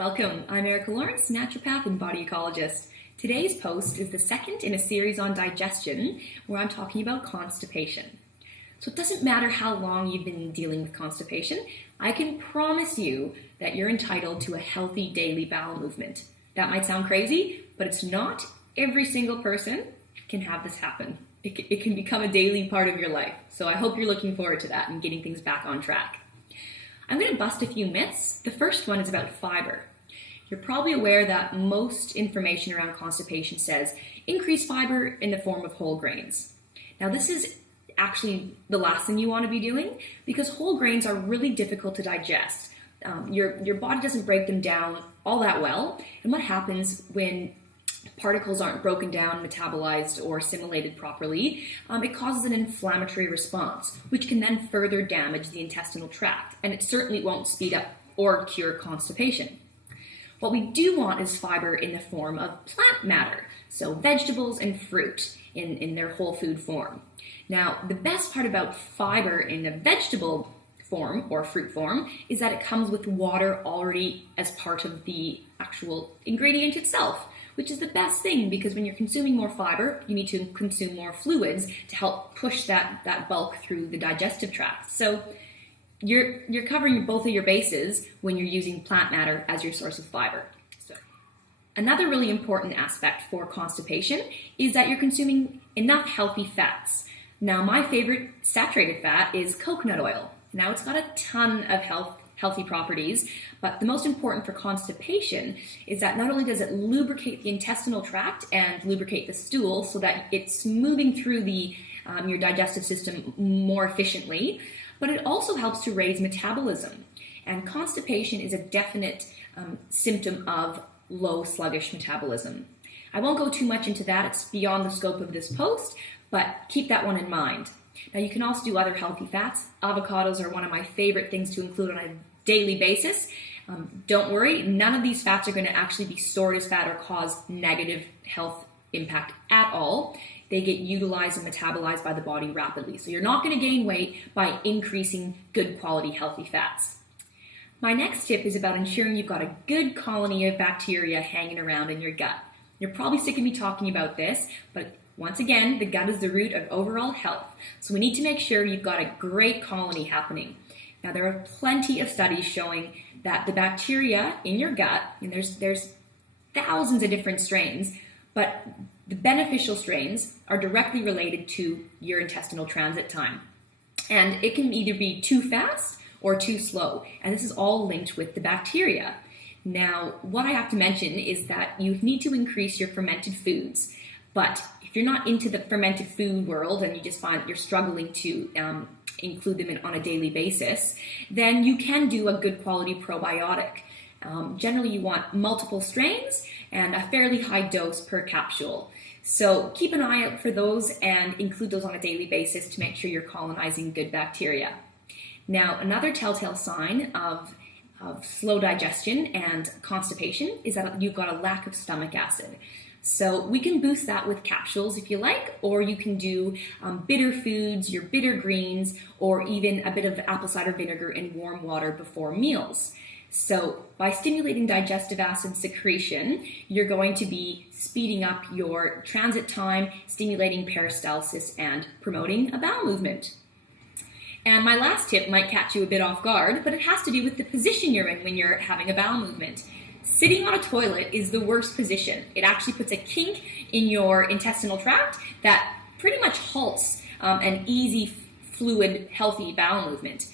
Welcome, I'm Erica Lawrence, naturopath and body ecologist. Today's post is the second in a series on digestion where I'm talking about constipation. So it doesn't matter how long you've been dealing with constipation, I can promise you that you're entitled to a healthy daily bowel movement. That might sound crazy, but it's not. Every single person can have this happen. It can become a daily part of your life. So I hope you're looking forward to that and getting things back on track. I'm going to bust a few myths. The first one is about fiber. You're probably aware that most information around constipation says increase fiber in the form of whole grains. Now this is actually the last thing you want to be doing because whole grains are really difficult to digest. Your body doesn't break them down all that well, and what happens when particles aren't broken down, metabolized, or assimilated properly, it causes an inflammatory response, which can then further damage the intestinal tract, and it certainly won't speed up or cure constipation. What we do want is fiber in the form of plant matter, so vegetables and fruit in their whole food form. Now, the best part about fiber in the vegetable form or fruit form is that it comes with water already as part of the actual ingredient itself, which is the best thing because when you're consuming more fiber, you need to consume more fluids to help push that bulk through the digestive tract. So you're covering both of your bases when you're using plant matter as your source of fiber. So, another really important aspect for constipation is that you're consuming enough healthy fats. Now, my favorite saturated fat is coconut oil. Now, it's got a ton of healthy properties, but the most important for constipation is that not only does it lubricate the intestinal tract and lubricate the stool so that it's moving through your digestive system more efficiently, but it also helps to raise metabolism. And constipation is a definite symptom of low sluggish metabolism. I won't go too much into that, it's beyond the scope of this post, but keep that one in mind. Now you can also do other healthy fats. Avocados are one of my favorite things to include on a daily basis. Don't worry, none of these fats are going to actually be stored as fat or cause negative health impact at all. They get utilized and metabolized by the body rapidly. So you're not going to gain weight by increasing good quality healthy fats. My next tip is about ensuring you've got a good colony of bacteria hanging around in your gut. You're probably sick of me talking about this, but once again, the gut is the root of overall health. So we need to make sure you've got a great colony happening. Now there are plenty of studies showing that the bacteria in your gut, and there's thousands of different strains, but the beneficial strains are directly related to your intestinal transit time. And it can either be too fast or too slow. And this is all linked with the bacteria. Now, what I have to mention is that you need to increase your fermented foods. But if you're not into the fermented food world and you just find you're struggling to include them on a daily basis, then you can do a good quality probiotic. Generally, you want multiple strains and a fairly high dose per capsule. So keep an eye out for those and include those on a daily basis to make sure you're colonizing good bacteria. Now, another telltale sign of slow digestion and constipation is that you've got a lack of stomach acid. So we can boost that with capsules if you like, or you can do bitter foods, your bitter greens, or even a bit of apple cider vinegar in warm water before meals. So by stimulating digestive acid secretion, you're going to be speeding up your transit time, stimulating peristalsis, and promoting a bowel movement. And my last tip might catch you a bit off guard, but it has to do with the position you're in when you're having a bowel movement. Sitting on a toilet is the worst position. It actually puts a kink in your intestinal tract that pretty much halts an easy, fluid, healthy bowel movement.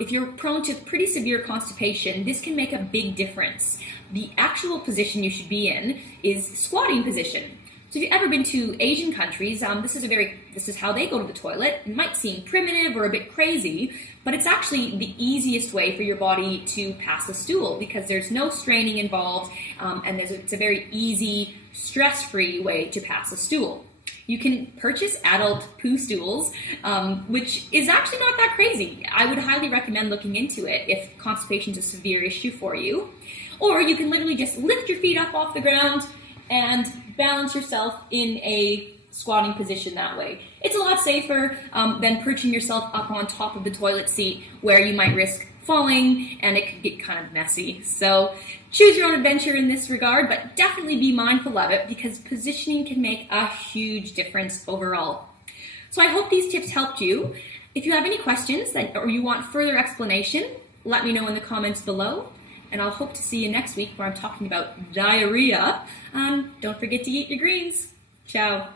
If you're prone to pretty severe constipation, this can make a big difference. The actual position you should be in is squatting position. So if you've ever been to Asian countries, this is how they go to the toilet. It might seem primitive or a bit crazy, but it's actually the easiest way for your body to pass a stool because there's no straining involved, and it's a very easy, stress-free way to pass a stool. You can purchase adult poo stools, which is actually not that crazy. I would highly recommend looking into it if constipation is a severe issue for you. Or you can literally just lift your feet up off the ground and balance yourself in a squatting position that way. It's a lot safer than perching yourself up on top of the toilet seat where you might risk falling, and it could get kind of messy. So choose your own adventure in this regard, but definitely be mindful of it because positioning can make a huge difference overall. So I hope these tips helped you. If you have any questions or you want further explanation, let me know in the comments below. And I'll hope to see you next week where I'm talking about diarrhea. Don't forget to eat your greens. Ciao.